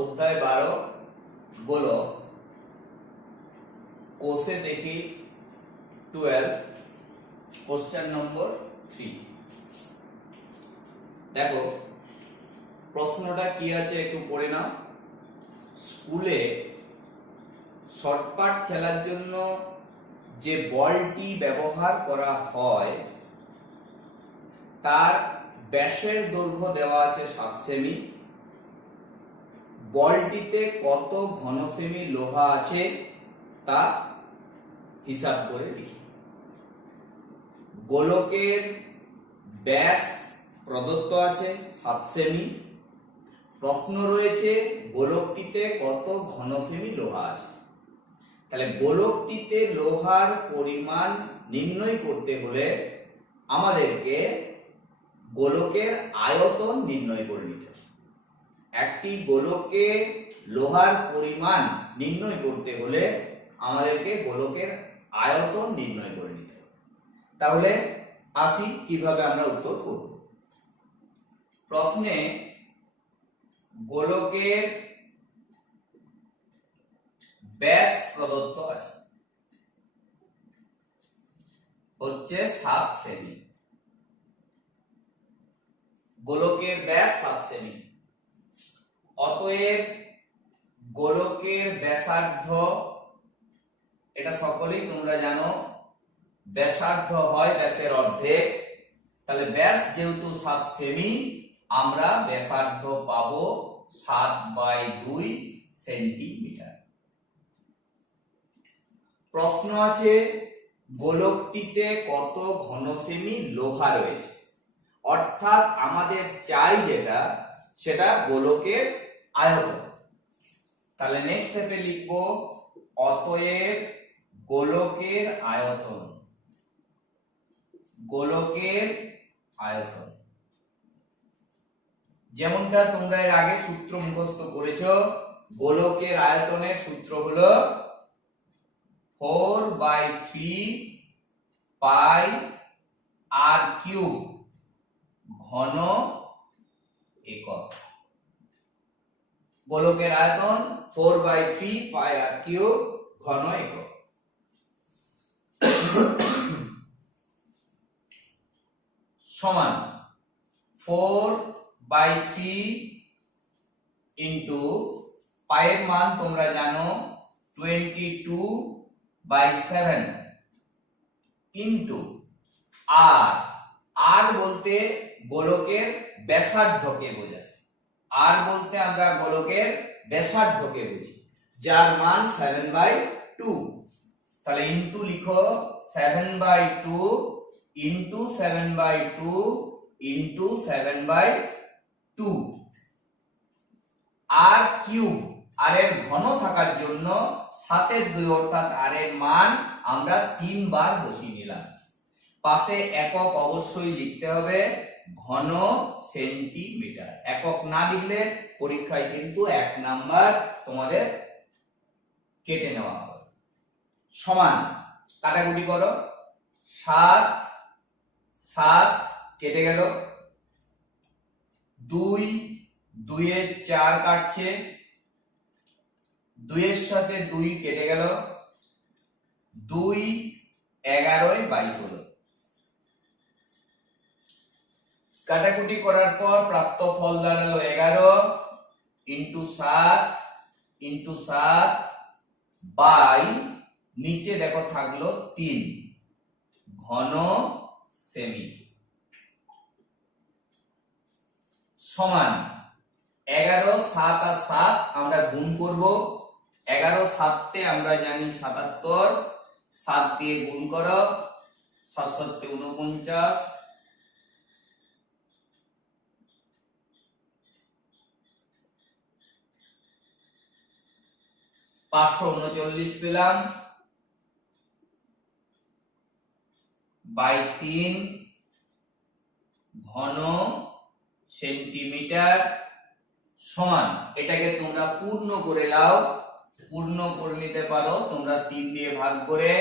অধ্যায় 12 গোলক কোষে দেখি 12 কোশ্চেন নম্বর 3। দেখো প্রশ্নটা কি আছে একটু পড়ে নাও। স্কুলে শর্টপাট খেলার জন্য যে বলটি ব্যবহার করা হয় তার ব্যাসের দৈর্ঘ্য দেওয়া আছে 7 সেমি। বলটিতে কত ঘন সেমি লোহা আছে তা হিসাব করে লিখি। গোলকের ব্যাস প্রদত্ত আছে 7 সেমি। প্রশ্ন রয়েছে গোলকটিতে কত ঘন সেমি লোহা আছে। তাহলে গোলকটিতে লোহার পরিমাণ নির্ণয় করতে হলে আমাদেরকে গোলকের আয়তন নির্ণয় করে নিতে হবে। একটি গোলকে লোহার পরিমাণ নির্ণয় করতে হলে আমাদেরকে গোলকের আয়তন নির্ণয় করে নিতে হবে। তাহলে আসি কিভাবে আমরা উত্তর করব। প্রশ্নে গোলকের ব্যাস প্রদত্ত আছে হচ্ছে 7 সেমি। গোলকের ব্যাস 7 সেমি। অতএব গোলকের ব্যাসার্ধ, এটা সকলেই তোমরা জানো, ব্যাসার্ধ হয় ব্যাসের অর্ধেক। তাহলে ব্যাস যেহেতু 7 সেমি, আমরা ব্যাসার্ধ পাবো 7/2 সেন্টিমিটার। প্রশ্ন আছে গোলকটিতে কত ঘন সেমি লোহা রয়েছে, অর্থাৎ আমাদের চাই যেটা সেটা গোলকের আয়তন। তাহলে নেক্সট স্টেপে লিখবো অতএব গোলকের আয়তন। গোলকের আয়তন যেমনটা তোমরা এর আগে সূত্র মুখস্থ করেছো, গোলকের আয়তনের সূত্র হলো 4/3 পাই আর কিউব ঘন একক। গোলকের আয়তন 4/3 পাই আর কিউব ঘন একক। সমান 4/3 ইন্টু পায়ের মান তোমরা জানো 22/7 ইন্টু আর। আর বলতে গোলকের ব্যাসার্ধকে বোঝায়। আর বলতে আমরা গোলকের ব্যাসার্ধকে বুঝি, যার মান 7/2। তাহলে ইন্টু লিখো 7/2 ইন্টু 7/2 ইন্টু 7/2 আর কিউব। আর এর ঘন থাকার জন্য 7 2 অর্থাৎ আর এর মান আমরা 3 বার বসিয়ে নিলাম। পাশে একক অবশ্যই লিখতে হবে, ঘন সেন্টিমিটার। একক না লিখলে পরীক্ষায় কিন্তু 1 নাম্বার তোমাদের কেটে নেওয়া হবে। সমান কাটাকুটি করো, 7 7 কেটে গেল, 2 2 এর 4 কাটছে, 2 এর সাথে 2 কেটে গেল, 2 11 22 হলো। কাটাকুটি করার পর প্রাপ্ত ফল দাঁড়ালো 11 ইন্টু 7 ইন্টু 7 বাই নিচে দেখো থাকলো 3 ঘন সেমি। সমান 11 7 আর 7 আমরা গুণ করব। 11 7 তে আমরা জানি 77, 7 দিয়ে গুণ করো 7 7 49, 539 পেলাম বাই 3 ঘন সেন্টিমিটার। সমান এটাকে তোমরা পূর্ণ করে নাও, পূর্ণ করে নিতে পারো তোমরা 3 দিয়ে ভাগ করে।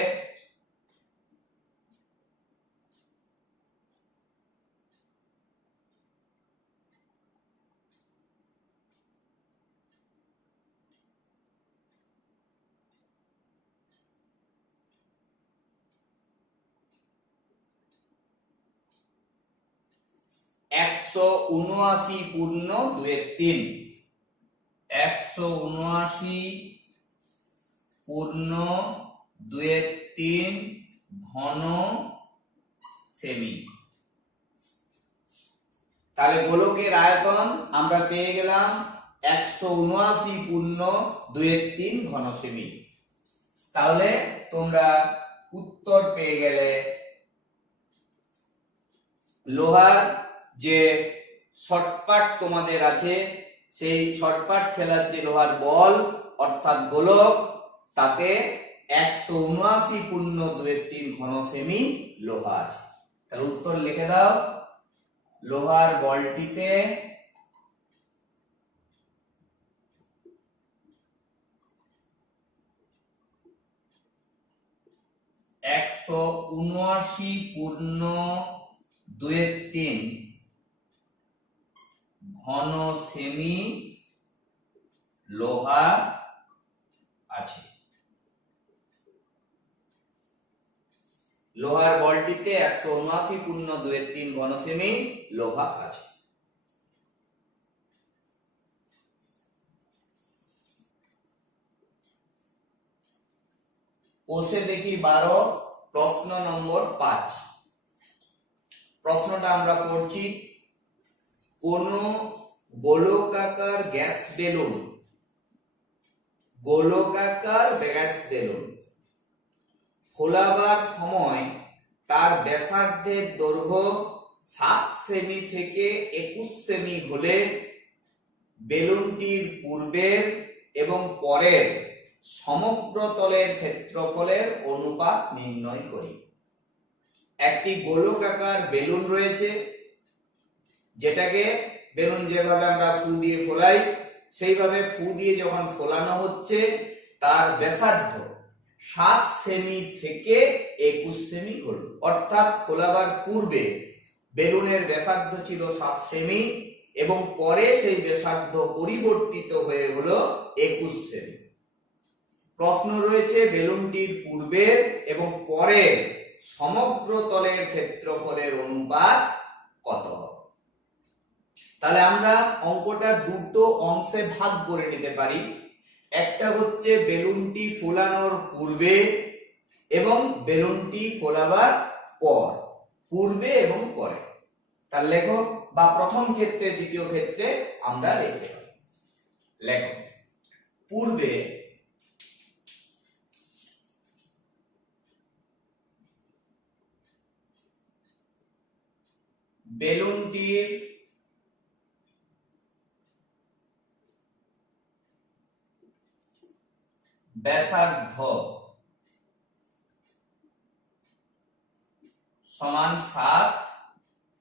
179 পূর্ণ 2/3, 179 পূর্ণ 2/3 ঘন সেমি। তাহলে গোলকের আয়তন আমরা পেয়ে গেলাম 179 পূর্ণ 2/3 ঘন সেমি। তাহলে তোমরা উত্তর পেয়ে গেলে। লোহার যে শর্টপাট তোমাদের আছে, সেই শর্টপাট খেলার যে লোহার বল অর্থাৎ গোলক, তাতে 179 পূর্ণ 2/3 ঘন সেমি লোহা আছে। তাহলে উত্তর লিখে দাও। লোহার বলটিতে 179 পূর্ণ 2/3 ঘন সেমি লোহা আছে। লোহার বলটিতে 179 পূর্ণ 2/3 ঘন সেমি লোহা আছে। কোষে দেখি 12, প্রশ্ন নম্বর 5। প্রশ্নটা আমরা পড়ছি। কোন গোলকাকার গ্যাস বেলুন, গোলকাকার গ্যাস বেলুন ফোলাবার সময় তার ব্যাসার্ধের দৈর্ঘ্য 7 সেমি থেকে 21 সেমি হলে বেলুনটির পূর্বের এবং পরের সমগ্র তলের ক্ষেত্রফলের অনুপাত নির্ণয় করি। একটি গোলকাকার বেলুন রয়েছে, যেটাকে বেলুন যেভাবে আমরা ফু দিয়ে ফোলাই, সেইভাবে ফু দিয়ে যখন ফোলানো হচ্ছে তার ব্যাসার্ধ 7 সেমি থেকে 21 সেমি হলো। অর্থাৎ ফোলাবার পূর্বে বেলুনের ব্যাসার্ধ ছিল 7 সেমি এবং পরে সেই ব্যাসার্ধ পরিবর্তিত হয়ে হলো 21 সেমি। প্রশ্ন রয়েছে বেলুনটির পূর্বের এবং পরের সমগ্র তলের ক্ষেত্রফলের অনুপাত কত হবে। তাহলে আমরা অঙ্কটা দুটো অংশে ভাগ করে নিতে পারি। একটা হচ্ছে বেলুনটি ফোলানোর পূর্বে এবং বেলুনটি ফোলাবার পর, পূর্বে এবং পরে। তার লেখো, বা প্রথম ক্ষেত্রে দ্বিতীয় ক্ষেত্রে আমরা লিখতে পারি। লেখো, পূর্বে বেলুনটির ব্যাসার্ধ সমান 7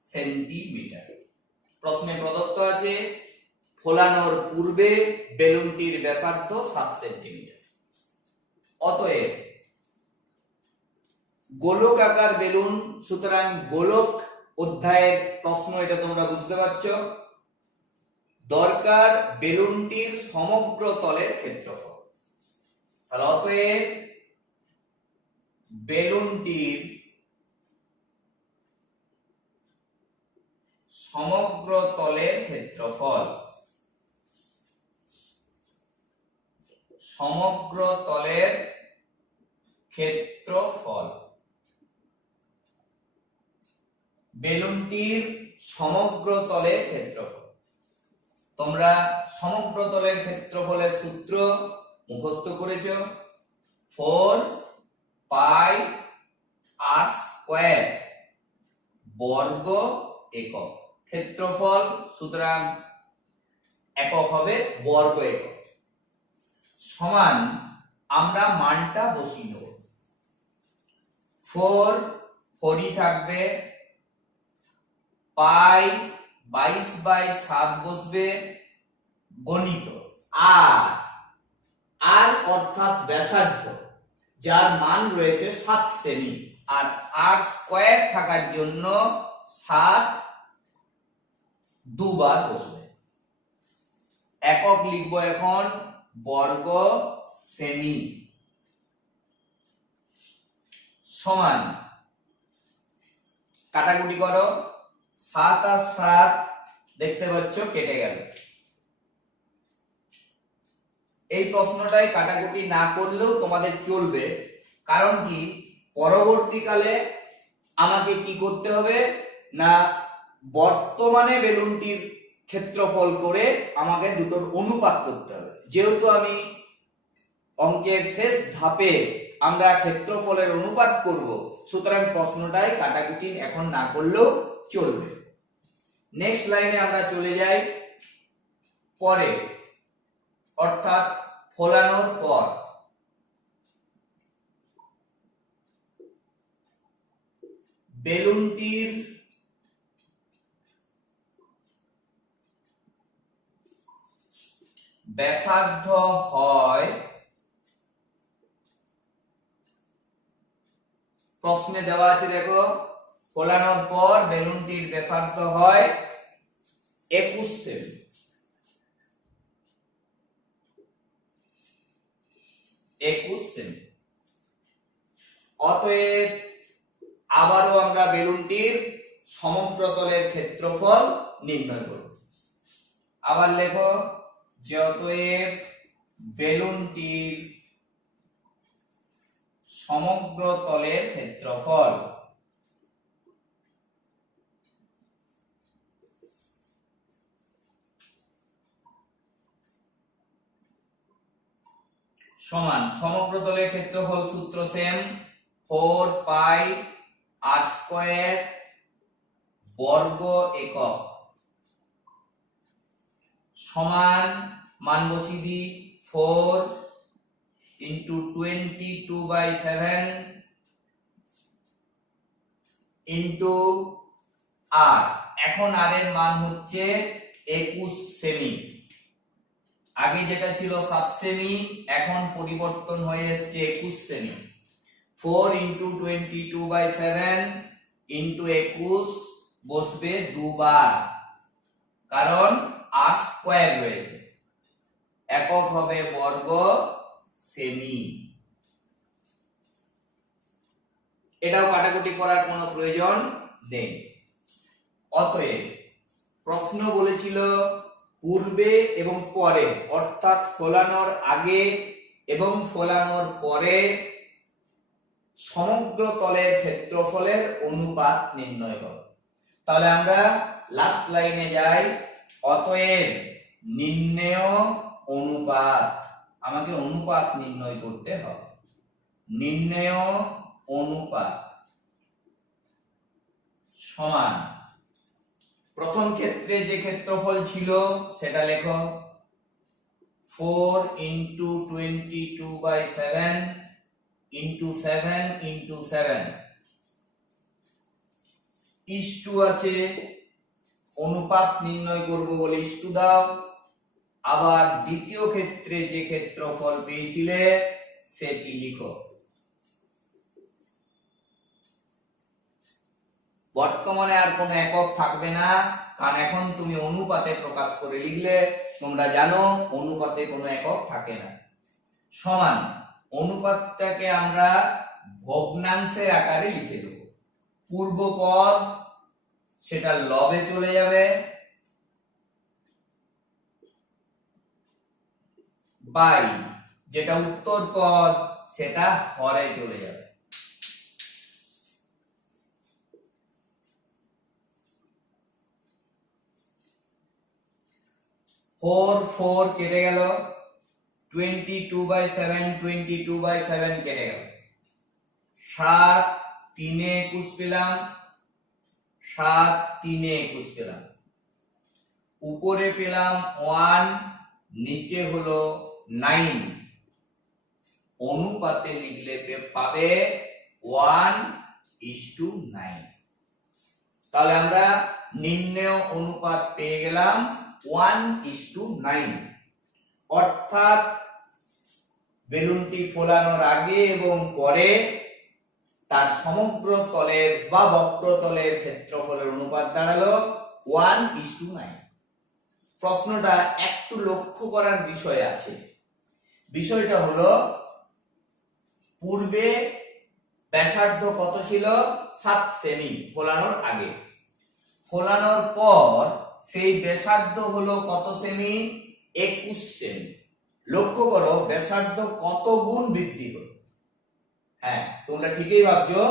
সেন্টিমিটার। প্রশ্নে প্রদত্ত আছে ফোলানোর পূর্বে বেলুনটির ব্যাসার্ধ 7 সেন্টিমিটার। অতএব গোলকাকার বেলুন, সুতরাং গোলক অধ্যায়ের প্রশ্ন এটা তোমরা বুঝতে পারছো। দরকার বেলুনটির সমগ্র তলের ক্ষেত্রফল। তাহলে অতএব বেলুনটির সমগ্র তলের ক্ষেত্রফল, সমগ্র তলের ক্ষেত্রফল, বেলুনটির সমগ্র তলের ক্ষেত্রফল। তোমরা সমগ্র তলের ক্ষেত্রফলের সূত্র মুখস্থ করেছো, 4 পাই আর স্কয়ার বর্গ একক। ক্ষেত্রফল সুতরাং একক হবে বর্গ একক। সমান আমরা মানটা বসিয়ে নেব। 4 4ই থাকবে, পাই 22/7 বসবে, গণিত আর আর অর্থাৎ ব্যাসার্ধ, যার মান রয়েছে 7 সেমি, আর আর স্কয়ার থাকার জন্য 7 দুবার বসবে। একক লিখবো এখন বর্গ সেমি, সমান কাটাকুটি করো, 7 আর 7 দেখতে পাচ্ছ কেটে গেল। এই প্রশ্নটাই কাটাকুটি না করলেও তোমাদের চলবে, কারণ কি পরবর্তীকালে আমাকে কি করতে হবে না বর্তমানে বেলুনটির ক্ষেত্রফল করে আমাকে দুটোর অনুপাত করতে হবে। যেহেতু আমি অঙ্কের শেষ ধাপে আমরা ক্ষেত্রফলের অনুপাত করব, সুতরাং প্রশ্নটাই কাটাকুটি এখন না করলেও চলবে। নেক্সট লাইনে আমরা চলে যাই পরে, অর্থাৎ ফোলানোর পর। বেলুনটির ব্যাসার্ধ হয়, প্রশ্নে দেওয়া আছে দেখো, ফোলানোর পর বেলুনটির ব্যাসার্ধ হয় 21 সেমি। 21 সেমি। অতএব আবারও আমরা বেলুনটির সমগ্র তলের ক্ষেত্রফল নির্ণয় করব। আবার লেখো যে অতএব বেলুনটির সমগ্র তলের ক্ষেত্রফল সমান, সমগ্র তলের ক্ষেত্রফল সূত্র সেম, 4 পাই আর স্কয়ার বর্গ একক সমান মান বসিয়ে দিই 4 ইন্টু 22/7 ইন্টু আর। এখন আর এর মান হচ্ছে 21 সেমি। আগে যেটা ছিল 7 সেমি, এখন পরিবর্তন হয়ে এসেছে 21 সেমি। 4 ইন্টু 22/7 ইন্টু 21 বসবে দুবার, কারণ আর স্কয়ার রয়েছে। একক হবে বর্গ সেমি। এটাও কাটাকুটি করার কোনো প্রয়োজন নেই। অতএব প্রশ্ন বলেছিল পূর্বে এবং পরে, অর্থাৎ ফোলানোর আগে এবং ফোলানোর পরে সমগ্র তলের ক্ষেত্রফলের অনুপাত নির্ণয় করো। তাহলে আমরা লাস্ট লাইনে যাই, অতএব নির্ণেয় অনুপাত, আমাকে অনুপাত নির্ণয় করতে হবে। নির্ণেয় অনুপাত সমান, প্রথম ক্ষেত্রে যে ক্ষেত্রফল ছিল সেটা লেখো, 4 ইন্টু 22/7 ইন্টু 7 ইন্টু 7 ইস্টু আছে, অনুপাত নির্ণয় করব বলে ইস্টু দাও। আবার দ্বিতীয় ক্ষেত্রে যে ক্ষেত্রফল পেয়েছিলে সেটি লিখো। বর্তমানে আর কোনো একক থাকবে না, কারণ এখন তুমি অনুপাতে প্রকাশ করে লিখলে, তোমরা জানো অনুপাতে কোনো একক থাকে না। সমান, অনুপাতটাকে আমরা ভগ্নাংশের আকারে লিখে দেব। পূর্ব পদ সেটা লবে চলে যাবে, বাই যেটা উত্তর পদ সেটা হরে চলে যাবে। ফোর কেটে গেল, 22/7 কেটে গেল, 7 3 21 পেলাম, 7 3 21 পেলাম, উপরে পেলাম 1, নিচে হলো 9, অনুপাতে লিখলে পাবে 1:9। তাহলে আমরা নির্ণেয় অনুপাত পেয়ে গেলাম 1:9। অর্থাৎ বেলুনটি ফোলানোর আগে এবং পরে তার সমগ্র তলের বা বক্রতলের ক্ষেত্রফলের অনুপাত দাঁড়ালো 1:9। প্রশ্নটা একটু লক্ষ্য করার বিষয় আছে। বিষয়টা হলো পূর্বে ব্যাসার্ধ কত ছিল? 7 সেমি ফোলানোর আগে। ফোলানোর পর সেই ব্যাসার্ধ হলো কত সেমি? 21 সেমি। লক্ষ্য করো ব্যাসার্ধ কত গুণ বৃদ্ধি হলো। হ্যাঁ, তোমরা ঠিকই ভাবছো,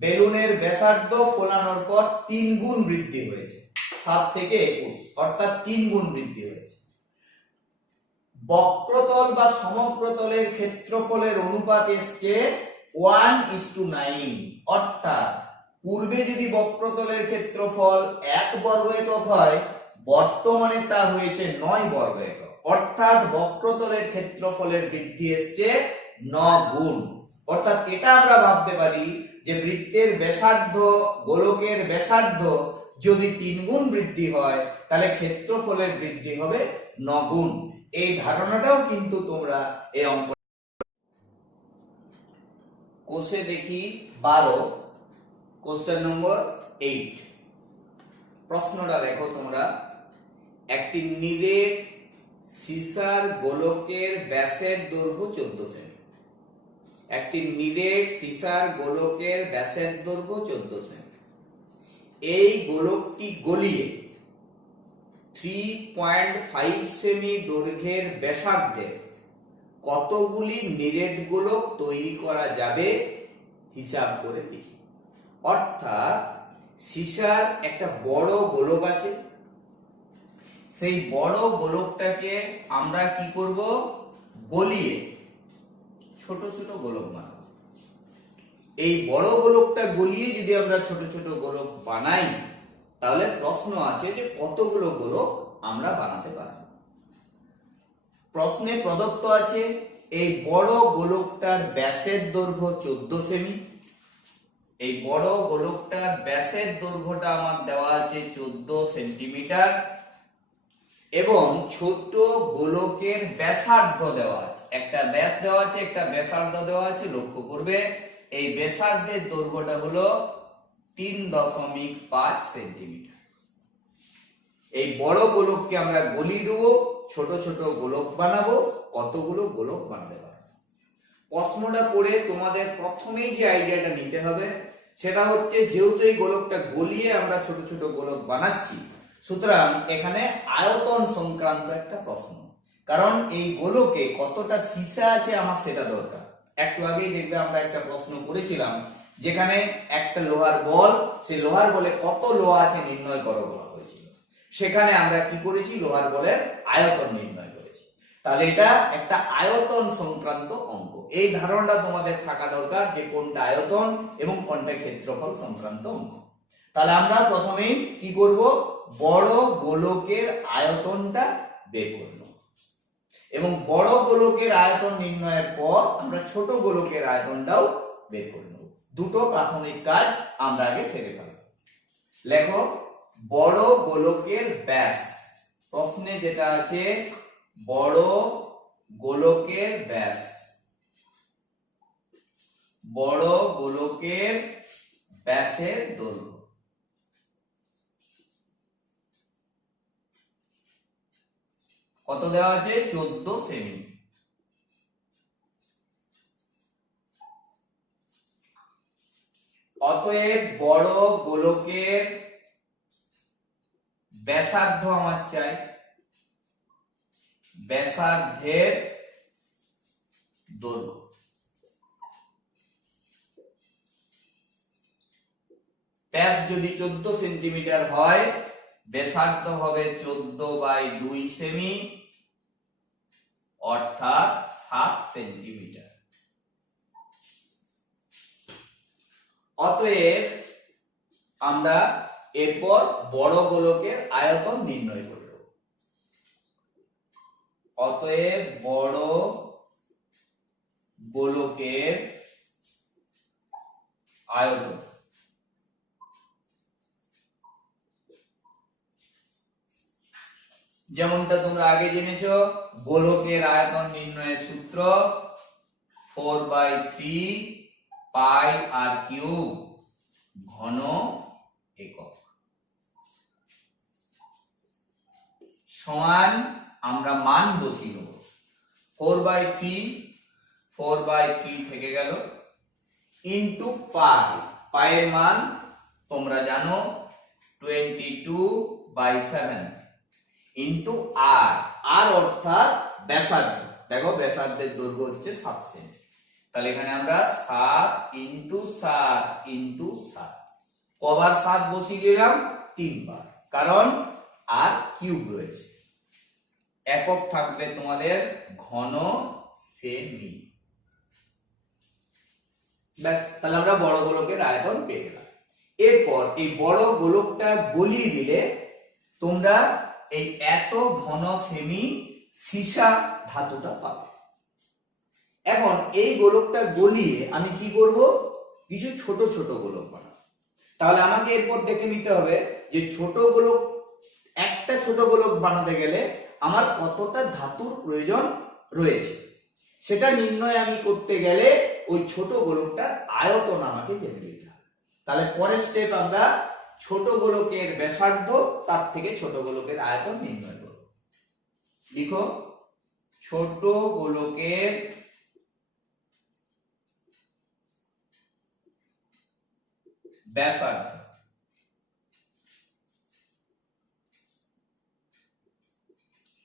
বেলুনের ব্যাসার্ধ ফোলানোর পর 3 গুণ বৃদ্ধি হয়েছে, 7 থেকে 21, অর্থাৎ 3 গুণ বৃদ্ধি হয়েছে। বক্রতল বা সমপ্রতলের ক্ষেত্রফলের অনুপাত এসছে 1:9, অর্থাৎ পূর্বে যদি বক্রতলের ক্ষেত্রফল 1 বর্গ একক হয়, বর্তমানে তা হয়েছে 9 বর্গ একক, অর্থাৎ বক্রতলের ক্ষেত্রফলের বৃদ্ধি এসছে 9 গুণ। অর্থাৎ এটা আমরা ভাবতে পারি যে বৃত্তের ব্যাসার্ধ, গোলকের ব্যাসার্ধ যদি 3 গুণ বৃদ্ধি হয়, তাহলে ক্ষেত্রফলের বৃদ্ধি হবে 9 গুণ। এই ধারণাটাও কিন্তু তোমরা এই অঙ্ক কোষে দেখি 12, কোশ্চেন নম্বর 8। প্রশ্নটা দেখো তোমরা, একটি নিরেট সিসার গোলকের ব্যাসের দৈর্ঘ্য 14 সেমি। একটি নিরেট সিসার গোলকের ব্যাসের দৈর্ঘ্য 14 সেমি। এই গোলকটি গলিয়ে 3.5 সেমি দৈর্ঘ্যের ব্যাসার্ধে কতগুলি নিরেট গোলক তৈরি করা যাবে হিসাব করে লিখি। অর্থাৎ সিসার একটা বড় গোলক আছে, সেই বড় গোলকটাকে আমরা কি করব? গলিয়ে ছোট ছোট গোলক বানাবো। এই বড় গোলকটা গলিয়ে যদি আমরা ছোট ছোট গোলক বানাই, তাহলে প্রশ্ন আছে যে কতগুলো গোলক আমরা বানাতে পারব। প্রশ্নে প্রদত্ত আছে এই বড় গোলকটার ব্যাসের দৈর্ঘ্য 14 সেমি। এই বড় গোলকটার ব্যাসের দৈর্ঘ্যটা আমার দেওয়া আছে 14 সেন্টিমিটার, এবং ছোট গোলকের ব্যাসার্ধ দেওয়া আছে, একটা ব্যাস দেওয়া আছে, একটা ব্যাসার্ধ দেওয়া আছে। লক্ষ্য করবে এই ব্যাসার্ধের দৈর্ঘ্যটা হলো 3.5 সেন্টিমিটার। এই বড় গোলককে আমরা গলিয়ে দেবো, ছোট ছোট গোলক বানাবো। কতগুলো গোলক বানাতে পারবো? প্রশ্নটা পড়ে তোমাদের প্রথমেই যে আইডিয়াটা নিতে হবে সেটা হচ্ছে, যেহেতু এই গোলকটা গলিয়ে আমরা ছোট ছোট গোলক বানাচ্ছি, সুতরাং এখানে আয়তন সংক্রান্ত একটা প্রশ্ন। কারণ এই গোলকে কতটা সীসা আছে আমার সেটা দরকার। একটু আগেই দেখবে আমরা একটা প্রশ্ন করেছিলাম, যেখানে একটা লোহার বল, সেই লোহার বলে কত লোহা আছে নির্ণয় করো বলা হয়েছিল। সেখানে আমরা কি করেছি? লোহার বলের আয়তন নির্ণয় করেছি। তাহলে এটা একটা আয়তন সংক্রান্ত অঙ্ক। এই ধারণাটা তোমাদের থাকা দরকার যে কোনটা আয়তন এবং কোনটা ক্ষেত্রফল সংক্রান্ত অঙ্ক। তাহলে আমরা প্রথমেই কি করব? বড় গোলকের আয়তনটা বের করব, এবং বড় গোলকের আয়তন নির্ণয়ের পর আমরা ছোট গোলকের আয়তনটাও বের করে নেব। দুটো প্রাথমিক কাজ আমরা আগে সেরে ফেলব। লেখো বড় গোলকের ব্যাস। প্রশ্নে যেটা আছে বড় গোলকের ব্যাস, বড় গোলকের ব্যাসের দৈর্ঘ্য কত দেওয়া আছে? 14 সেমি। অতএব বড় গোলকের ব্যাসার্ধ আমার চাই, ব্যাসার্ধের দৈর্ঘ্য। ব্যাস যদি 14 সেন্টিমিটার হয়, ব্যাসার্ধ হবে 14/2 সেমি, অর্থাৎ 7 সেন্টিমিটার। অতএব আমরা এরপর বড় গোলকের আয়তন নির্ণয় করব। অতএব বড় গোলকের আয়তন যেমনটা তোমরা আগে জেনেছো, গোলকের আয়তন নির্ণয়ের সূত্র 4/3 পাই আর কিউব ঘন একক সমান আমরা মান বসিয়ে দেব। 4/3 থেকে গেল, ইন্টু পাই। পায়ের মান তোমরা জানো 22/7 ইন্টু আর, আর অর্থাৎ ব্যাসার্ধ। দেখো ব্যাসার্ধের দৈর্ঘ্য হচ্ছে 7 সেমি, তাহলে এখানে আমরা 7 ইন্টু 7 ইন্টু 7, কবার 7 বসিয়ে দিলাম? 3 বার, কারণ আর কিউব রয়েছে। একক থাকবে তোমাদের ঘন সেমি। ব্যাস, তাহলে আমরা বড় গোলকের আয়তন পেয়ে গেলাম। এরপর এই বড় গোলকটা গলিয়ে দিলে তোমরা এই এত ঘন সেমি সীসা ধাতুটা পাবে। এখন এই গোলকটা গলিয়ে আমি কি করব? কিছু ছোট ছোট গোলক বানাবো। তাহলে আমাকে এরপর দেখে নিতে হবে যে ছোট গোলক, একটা ছোট গোলক বানাতে গেলে আমার কতটা ধাতুর প্রয়োজন রয়েছে সেটা নির্ণয় আমি করতে গেলে ওই ছোট গোলকটার আয়তন আমাকে জেনে নিতে হবে। তাহলে পরের স্টেপ আমরা ছোট গোলকের ব্যাসার্ধ, তার থেকে ছোট গোলকের আয়তন নির্ণয় করব। লিখো, ছোট গোলকের ব্যাসার্ধ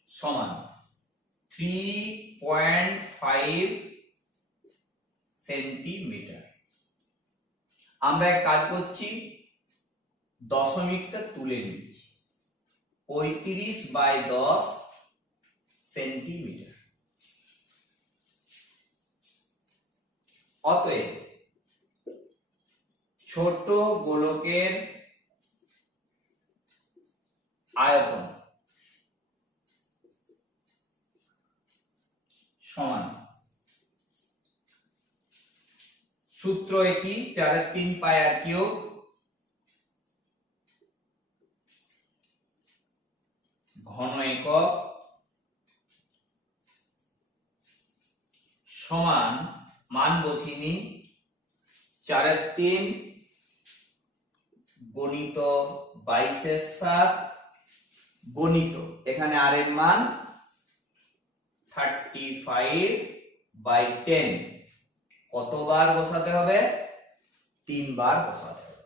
সমান 3.5 সেন্টিমিটার। আমরা এক কাজ করছি, দশমিকটা তুলে নিচ্ছি, 35/10 সেন্টিমিটার। অতএব ছোট গোলকের আয়তন সমান, সূত্র একই, 4/3 পাই আর কিউব, ঘন একক সমান, মান বসিনি, 4/3 গণিত 22/7 গণিত এখানে আর এর মান 35/10। কতবার বসাতে হবে? 3 বার বসাতে হবে।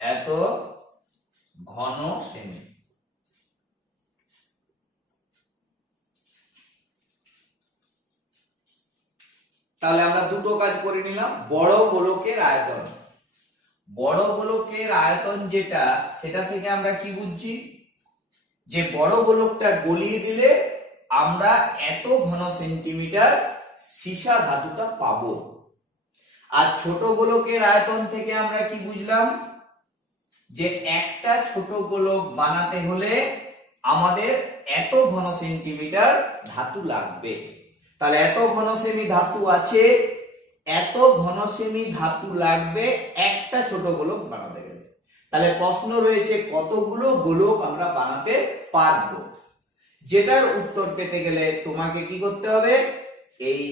এত ঘন সেমি। তাহলে আমরা দুটো কাজ করে নিলাম। বড় গোলকের আয়তন, বড় গোলকের আয়তন যেটা, সেটা থেকে আমরা কি বুঝছি? যে বড় গোলকটা গলিয়ে দিলে আমরা এত ঘন সেন্টিমিটার সীসা ধাতুটা পাবো। আর ছোট গোলকের আয়তন থেকে আমরা কি বুঝলাম? যে একটা ছোট গোলক বানাতে হলে আমাদের এত ঘন সেন্টিমিটার ধাতু লাগবে। তাহলে এত ঘন সেমি ধাতু আছে, এত ঘন সেমি ধাতু লাগবে একটা ছোট গোলক বানাতে গেলে। তাহলে প্রশ্ন রয়েছে কতগুলো গোলক আমরা বানাতে পারবো, যেটার উত্তর পেতে গেলে তোমাকে কি করতে হবে? এই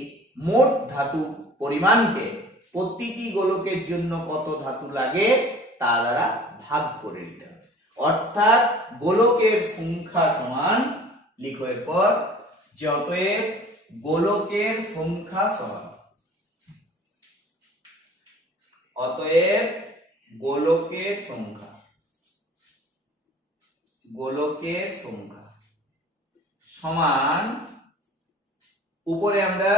মোট ধাতু পরিমাণকে প্রতিটি গোলকের জন্য কত ধাতু লাগে তা দ্বারা ভাগ করে নিতে হবে। অর্থাৎ গোলকের সংখ্যা সমান, লিখো এরপর, অতএব গোলকের সংখ্যা সমান, অতএব গোলকের সংখ্যা, গোলকের সংখ্যা সমান, উপরে আমরা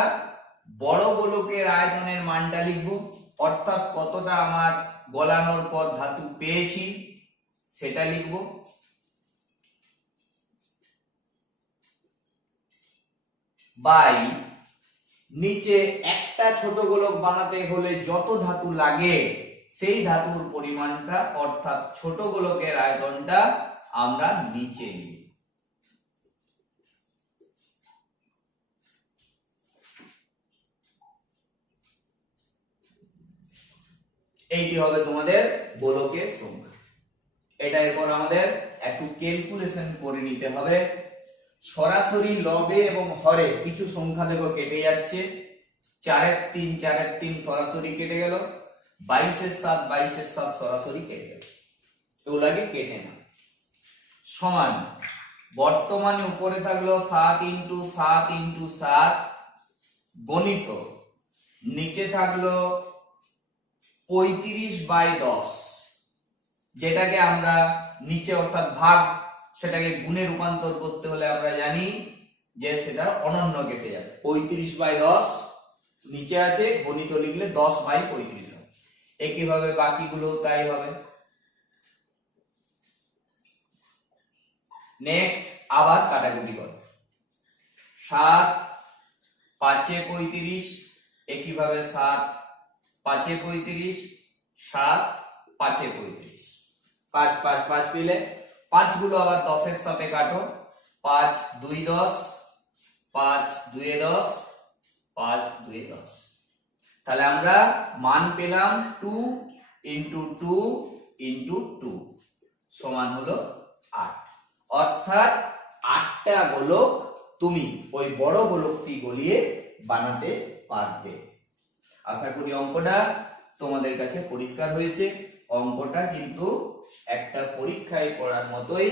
বড় গোলকের আয়তনের মানটা লিখব, অর্থাৎ কতটা আমার গলানোর পর ধাতু পেয়েছি সেটা লিখব, বাই নিচে একটা ছোট গোলক বানাতে হলে যত ধাতু লাগে সেই ধাতুর পরিমাণটা, অর্থাৎ ছোট গোলকের আয়তনটা আমরা নিচে লিখব। এইটি হবে তোমাদের গোলকের সংখ্যা। এটা এরপর আমাদের একটু ক্যালকুলেশন করে নিতে হবে। সরাসরি লবে এবং হরে কিছু সংখ্যা দেখো কেটে যাচ্ছে, 4/3 4/3 সরাসরি কেটে গেল, 22/7 22/7 সরাসরি কেটে গেল, এগুলাকে কেটে না। সমান, বর্তমানে উপরে থাকলো 7 × 7 × 7 গণিত নিচে থাকলো 35/10, যেটাকে আমরা নিচে অর্থাৎ ভাগ, সেটাকে গুণে রূপান্তর করতে হলে আমরা জানি যে সেটা অনন্য কেসে যাবে। 35/10 নিচে আছে, গণিত লিখলে 10/35 হবে। একইভাবে বাকিগুলো তাই হবে। নেক্সট আবার কাটাকুটি করো। 7 5 35, একইভাবে 7 5 35, 7 5 35, 5 5 5 পেলে 5 গুলো আবার 10 এর সাথে কাটো। 5 2 10, 5 2 10, 5 2 10। তাহলে আমরা মান পেলাম 2 × 2 × 2 সমান হলো 8। অর্থাৎ 8টা গোলক তুমি ওই বড় গোলকটি গলিয়ে বানাতে পারবে। আশা করি অঙ্কটা তোমাদের কাছে পরিষ্কার হয়েছে। অঙ্কটা কিন্তু একটা পরীক্ষায় পড়ার মতোই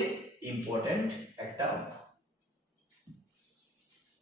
ইম্পর্টেন্ট একটা অঙ্ক।